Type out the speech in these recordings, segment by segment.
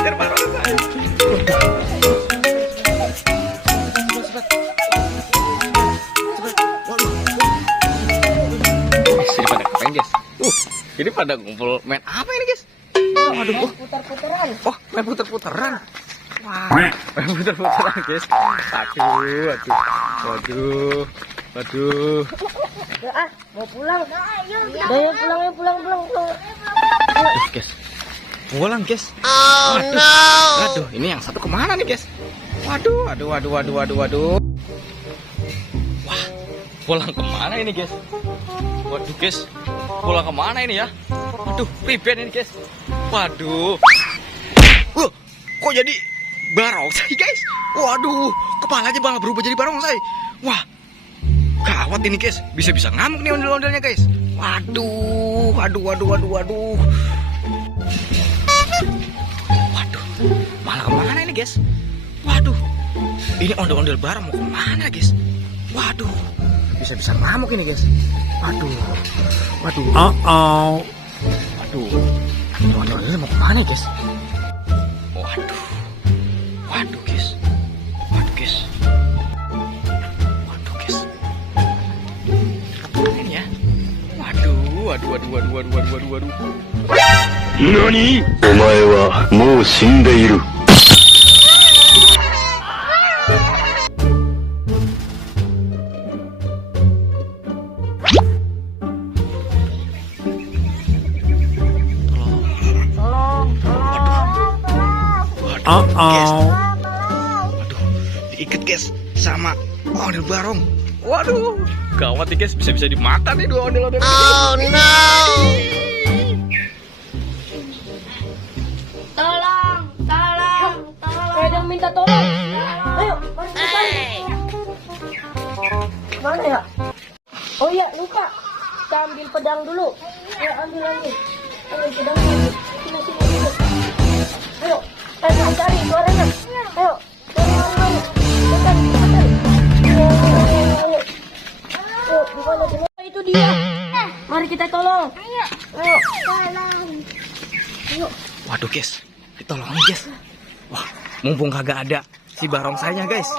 kejar-kejar barongsai. Ini pada ngapain guys? Ini pada ngumpul main apa ini guys? Waduh, putar-putaran. oh main puter-puteran. Wah, main puter-puteran guys. Waduh. Ya, mau pulang. Ayo pulang. Aduh guys, pulang guys. Aduh, ini yang satu kemana nih guys? Waduh. Wah, pulang kemana ini guys? Waduh guys, pulang kemana ini ya? Waduh, pribadi ini guys. Waduh. Kok jadi barongsai guys? Waduh, kepalanya malah berubah jadi barongsai. Wah, gawat ini guys. Bisa-bisa ngamuk nih ondel-ondelnya guys. Waduh. Waduh, malah kemana ini guys? Waduh, ini ondel-ondel bareng mau kemana guys? Waduh, bisa-bisa ngamuk ini guys. Waduh. Ondel-ondelnya mau kemana guys? Waduh guys. Kemana ini ya? Waduh. NANI?お前はもう死んでいる。Waduh, diikat guys sama ondel barong. Waduh, gawat nih guys, bisa-bisa dimakan nih dua ondel-ondel. Oh no. Tolong. Ada yang minta tolong. Ayo, mana ya? Oh iya, lupa. Kita ambil pedang dulu. Ya, ambil. Ambil pedang dulu. Sini dulu. Ayo, cari suaranya. Ayo, cari. Cepetan. Ayo, di mana? Itu dia. Mari kita tolong. Ayo. Ayo. Waduh guys, ditolongin guys. Wah, mumpung kagak ada si barongsainya guys.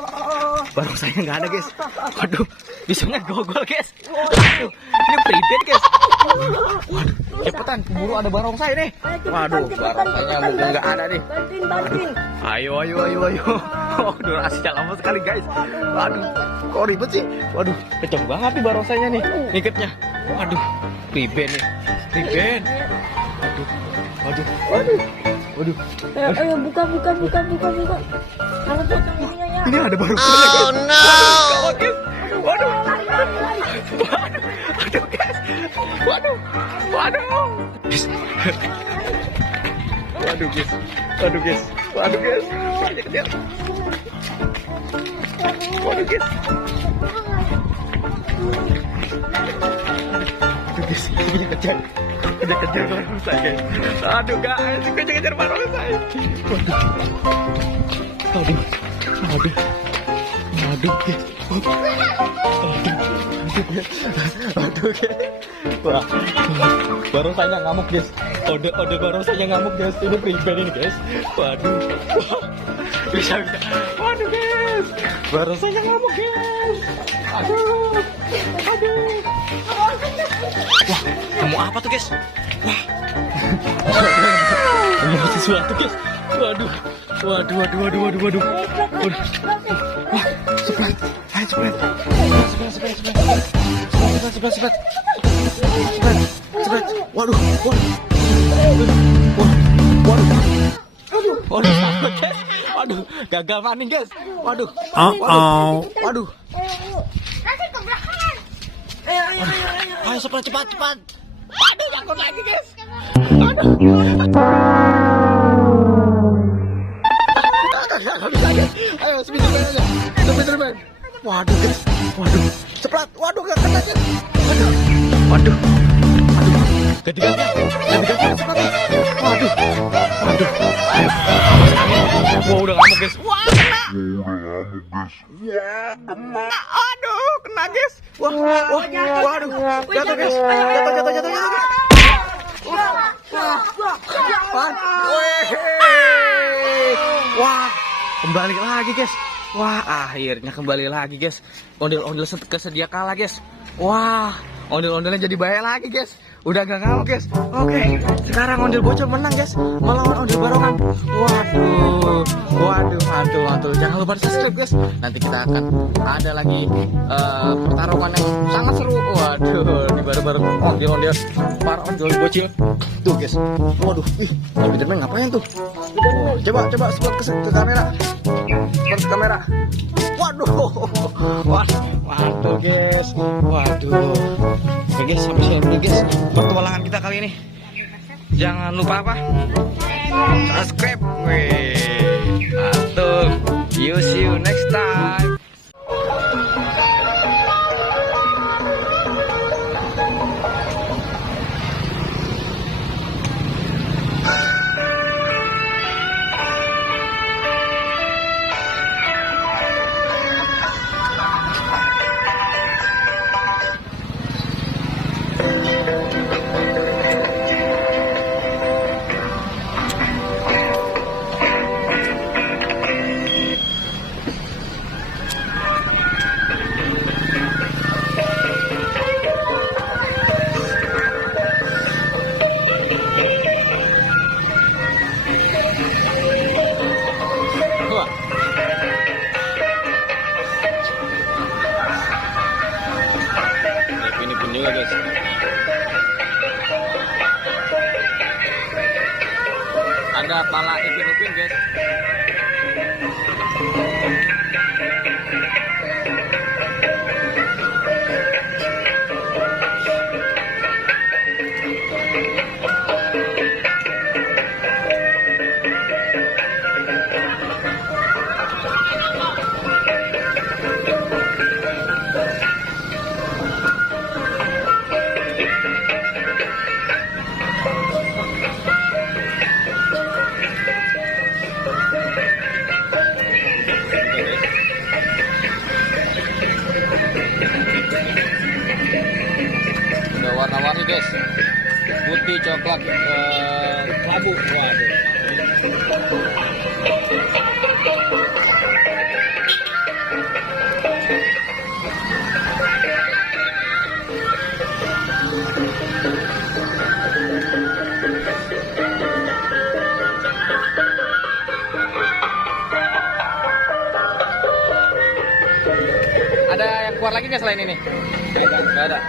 Barongsainya nggak ada guys. Waduh, pisaunya gogol guys. Waduh, ini pribadi guys. Waduh, cepetan, keburu ada barongsai nih. Waduh, barongsainya mungkin nggak ada nih. Bantuin. Ayo. Oh, durasinya lama sekali guys. Waduh, kok ribet sih? Waduh, kenceng banget nih barongsainya nih. Ngiketnya. Waduh, pribadi nih. Pribadi. Waduh. Ayo buka. Kalau potong ininya ya. Ini ada barongsainya guys. Oh no. Waduh, guys. Waduh guys. Waduh. Waduh guys. Kejar. Waduh guys. Kejar barongsai guys. Aduh guys, kejar barongsai. Waduh guys. Aduh guys. Wah, barongsainya ngamuk guys. Ode barongsainya ngamuk guys. Ini pribadi nih guys. Waduh. Bisa. Waduh guys. Barongsainya ngamuk guys. Aduh. Wah, nemu apa tuh guys? Wah. Nemu sesuatu guys. Waduh. Wah, sepret. Ayo sepret. Waduh. Waduh, guys. Waduh, gagal maning guys. Waduh. Waduh. Nanti ke belakang. Ayo. Ayo cepat. Aduh, takut lagi guys. Ayo, Spiderman. Waduh guys. Ceplat. Waduh, gak kena guys. Waduh. Ganti-ganti ceplat. Waduh. Wah, udah ngamuk guys. Wah, kena. Aduh, kena guys. Waduh. Jatuh guys. Jatuh. Wah, kembali lagi guys. Wah, akhirnya kembali lagi guys. Ondel-ondel kesedia kala guys. Wah, ondel-ondelnya jadi baik lagi guys. Udah gak ngamuk guys. Oke, sekarang ondel bocor menang guys melawan ondel barongan. Waduh. Jangan lupa di subscribe guys. Nanti kita akan ada lagi pertarungan yang sangat seru. Waduh, di bareng-bareng ondel-ondel para ondel bocil. Tuh guys. Waduh, Spiderman ngapain tuh? Oh, coba spot ke kamera. Spot ke kamera. Waduh, waduh guys, waduh. Oke guys, sampai sini dulu guys petualangan kita kali ini. Jangan lupa apa? Subscribe. Wih, atuh. See you next time. Ini pun juga guys. Ada pala Ipin guys. Udah warna-warni guys, putih, coklat, kelabu. Waduh. Ada yang keluar lagi nggak selain ini? Nggak ada.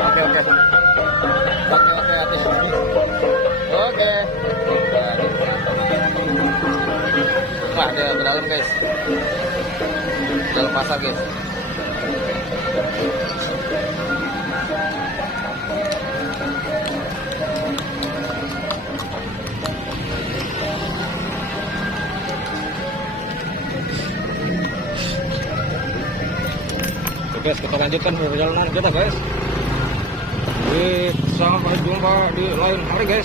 Oke. Oke. Wah, ada ke dalam guys. Dalam pasar guys. Guys, kita lanjutkan perjalanan kita guys. Sampai jumpa di lain hari guys.